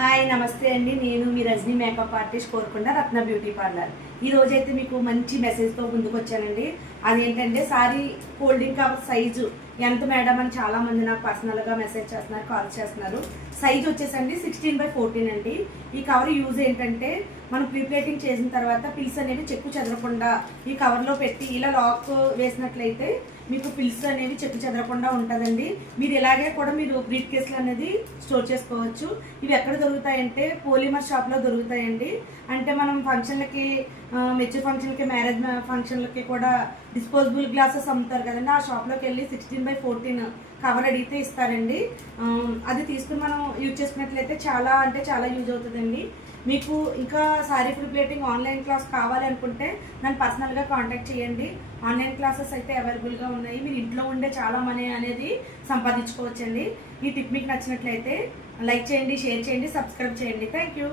Hi నమస్తే అండి. నేను మీ రజనీ మేకప్ ఆర్టిస్ట్ కోరుకుండా రత్న బ్యూటీ పార్లర్. ఈ రోజైతే మీకు మంచి మెసేజ్తో ముందుకు వచ్చానండి. అదేంటంటే సారీ ఫోల్డింగ్ కవర్ సైజు ఎంత మేడం అని చాలా మంది నాకు పర్సనల్గా మెసేజ్ చేస్తున్నారు, కాల్ చేస్తున్నారు. సైజ్ వచ్చేసండి 16/14 అండి. ఈ కవర్ యూజ్ ఏంటంటే మనం ప్రీప్లేటింగ్ చేసిన తర్వాత పిల్స్ అనేవి చెక్కు చెదరకుండా ఈ కవర్లో పెట్టి ఇలా లాక్ వేసినట్లయితే మీకు పిల్స్ అనేవి చెక్కు చెదరకుండా ఉంటుందండి. మీరు ఇలాగే కూడా మీరు బ్రీఫ్ కేసులు అనేది స్టోర్ చేసుకోవచ్చు. ఇవి ఎక్కడ దొరుకుతాయంటే పోలిమర్ షాప్లో దొరుకుతాయండి. అంటే మనం ఫంక్షన్లకి, మెచ్యూర్ ఫంక్షన్లకి, మ్యారేజ్ ఫంక్షన్లకి కూడా డిస్పోజబుల్ గ్లాసెస్ అమ్ముతారు కదండి. ఆ షాప్లోకి వెళ్ళి 16/14 కవర్ అడిగితే ఇస్తారండి. అది తీసుకుని మనం యూజ్ చేసుకున్నట్లయితే చాలా అంటే చాలా యూజ్ అవుతుందండి. మీకు ఇంకా సారీ ప్రీప్లేటింగ్ ఆన్లైన్ క్లాస్ కావాలి అనుకుంటే నన్ను పర్సనల్గా కాంటాక్ట్ చేయండి. ఆన్లైన్ క్లాసెస్ అయితే అవైలబుల్గా ఉన్నాయి. మీరు ఇంట్లో ఉండే చాలా మనీ అనేది సంపాదించుకోవచ్చండి. ఈ టిప్ మీకు నచ్చినట్లయితే లైక్ చేయండి, షేర్ చేయండి, సబ్స్క్రైబ్ చేయండి. Thank you.